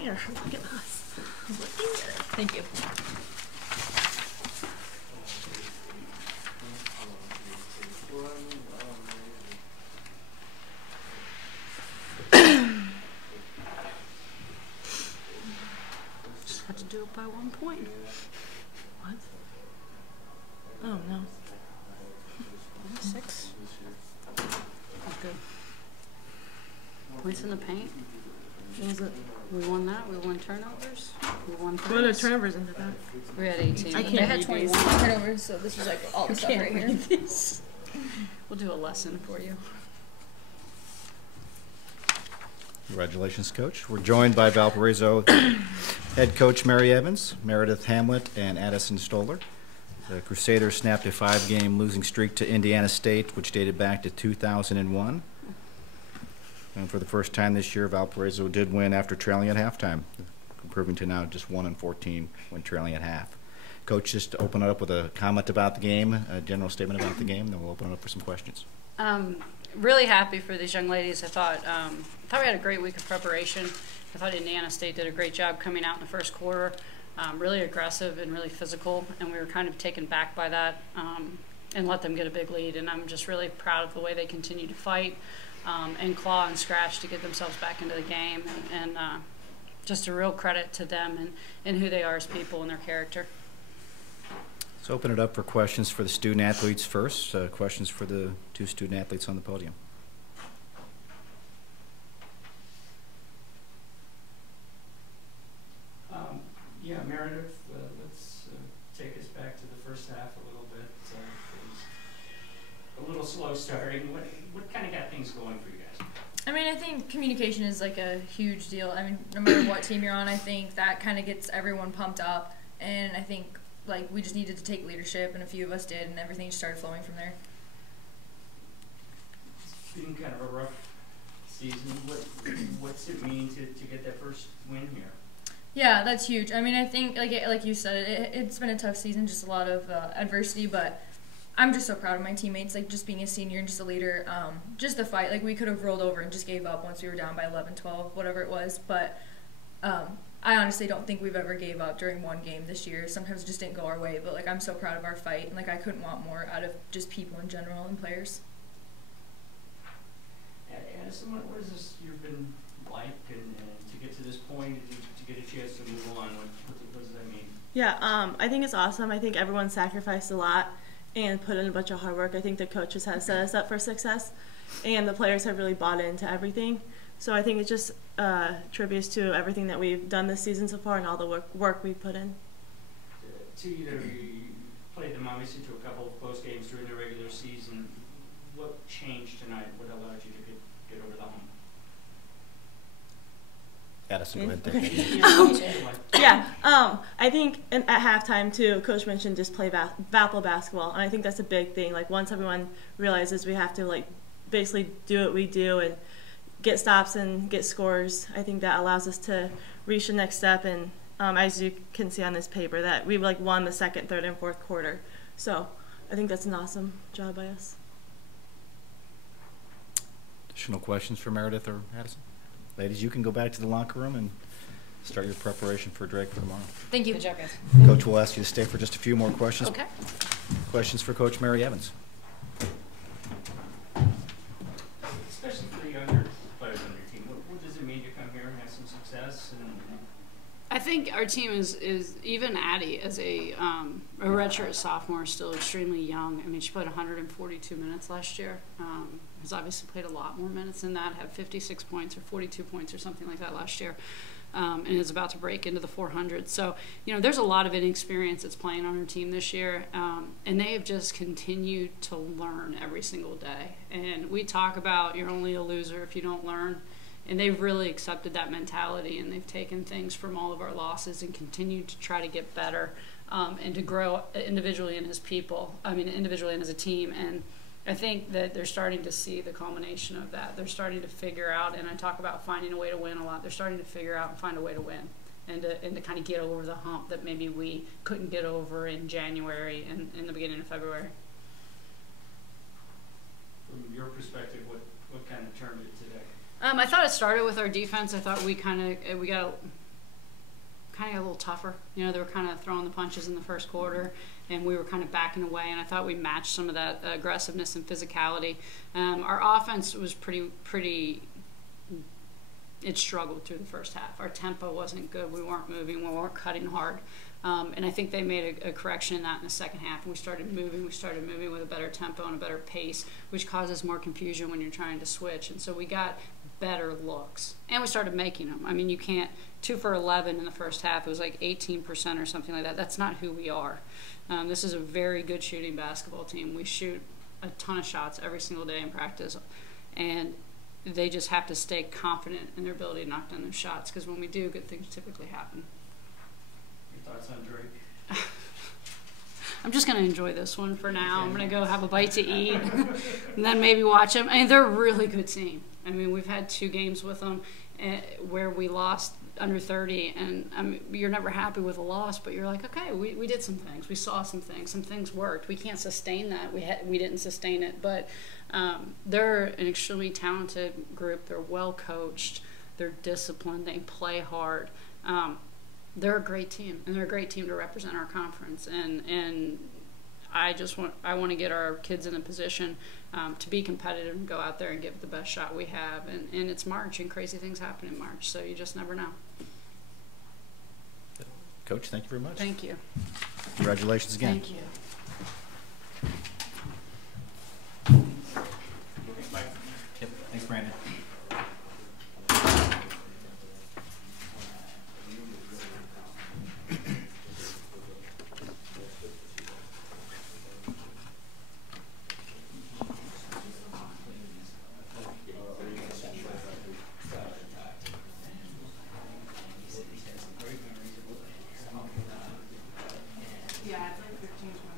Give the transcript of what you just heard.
hair. Look at us. Look here. Thank you. Just had to do it by 1 point. What? Oh no. 6. Good. Points in the paint. What was it? We won that. We won turnovers. We won What are the threes. turnovers into that? We had 18. I can't They had read 20 these. turnovers, so this is like all the stuff right here. We'll do a lesson for you. Congratulations, Coach. We're joined by Valparaiso head coach Mary Evans, Meredith Hamlet, and Addison Stoller. The Crusaders snapped a 5-game losing streak to Indiana State, which dated back to 2001. And for the first time this year, Valparaiso did win after trailing at halftime, improving to now just 1-14 when trailing at half. Coach, just to open it up with a comment about the game, a general statement about the game, then we'll open it up for some questions. Really happy for these young ladies. I thought we had a great week of preparation. I thought Indiana State did a great job coming out in the first quarter, really aggressive and really physical, and we were kind of taken back by that and let them get a big lead. And I'm just really proud of the way they continue to fight and claw and scratch to get themselves back into the game, and just a real credit to them and who they are as people and their character. Let's open it up for questions for the student athletes first. Questions for the 2 student athletes on the podium. Yeah, Meredith, let's take us back to the first half a little bit. It was a little slow starting. What kind of got things going for you guys? I mean, I think communication is like a huge deal. I mean, no matter what team you're on, I think that kind of gets everyone pumped up. And I think like we just needed to take leadership, and a few of us did, and everything just started flowing from there. It's been kind of a rough season. What's it mean to get that first win here? Yeah, that's huge. I mean, I think, like you said, it's been a tough season, just a lot of adversity, but I'm just so proud of my teammates, like just being a senior and just a leader, just the fight. Like we could have rolled over and just gave up once we were down by 11, 12, whatever it was, but I honestly don't think we've ever gave up during one game this year. Sometimes it just didn't go our way, but like I'm so proud of our fight, and like I couldn't want more out of just people in general and players. Addison, what has this year been like, and to get to this point, to get a chance to move on, what does that mean? Yeah, I think it's awesome. I think everyone sacrificed a lot and put in a bunch of hard work. I think the coaches have set us up for success, and the players have really bought into everything. So I think it just tributes to everything that we've done this season so far and all the work we've put in. You played them obviously to a couple of close games during the regular season. What changed tonight? What allowed you to get over the hump? Addison, go ahead. Yeah, I think at halftime too, Coach mentioned just play Valpo basketball, and I think that's a big thing. Like once everyone realizes we have to like basically do what we do and get stops and get scores, I think that allows us to reach the next step. And as you can see on this paper, that we like won the second, third, and fourth quarter. So I think that's an awesome job by us. Additional questions for Meredith or Addison? Ladies, you can go back to the locker room and start your preparation for Drake for tomorrow. Thank you. Good job, guys. Coach will ask you to stay for just a few more questions. Okay. Questions for Coach Mary Evans. Especially for the younger players on your team, what does it mean to come here and have some success? I think our team is even Addie, as a redshirt sophomore, is still extremely young. I mean, she played 142 minutes last year. Has obviously played a lot more minutes than that, had 56 points or 42 points or something like that last year, and is about to break into the 400s. So, you know, there's a lot of inexperience that's playing on her team this year, and they have just continued to learn every single day. And we talk about you're only a loser if you don't learn. And they've really accepted that mentality, and they've taken things from all of our losses and continued to try to get better and to grow individually and as people. I mean, individually and as a team. And I think that they're starting to see the culmination of that. They're starting to figure out, and I talk about finding a way to win a lot. They're starting to figure out and find a way to win and to kind of get over the hump that maybe we couldn't get over in January and in the beginning of February. From your perspective, what kind of turned it today? I thought it started with our defense. I thought we got kind of a little tougher. You know, they were kind of throwing the punches in the first quarter, and we were kind of backing away. And I thought we matched some of that aggressiveness and physicality. Our offense was pretty. It struggled through the first half. Our tempo wasn't good. We weren't moving. We weren't cutting hard. And I think they made a correction in that in the second half. And we started moving. We started moving with a better tempo and a better pace, which causes more confusion when you're trying to switch. And so we got better looks. And we started making them. I mean, you can't, 2 for 11 in the first half. It was like 18% or something like that. That's not who we are. This is a very good shooting basketball team. We shoot a ton of shots every single day in practice. And they just have to stay confident in their ability to knock down those shots, because when we do, good things typically happen. Your thoughts on Drake? I'm just going to enjoy this one for now. I'm going to go have a bite to eat and then maybe watch them. I mean, they're a really good team. I mean, we've had 2 games with them where we lost under 30, and I mean, you're never happy with a loss, but you're like, okay, we did some things. We saw some things worked. We can't sustain that. We didn't sustain it, but they're an extremely talented group. They're well coached. They're disciplined. They play hard. They're a great team, and they're a great team to represent our conference. And I want to get our kids in a position to be competitive and go out there and give it the best shot we have. And it's March, and crazy things happen in March, so you just never know. Coach, thank you very much. Thank you. Congratulations again. Thank you. Yep. Thanks, Brandon. Yeah, it's like 15, 20.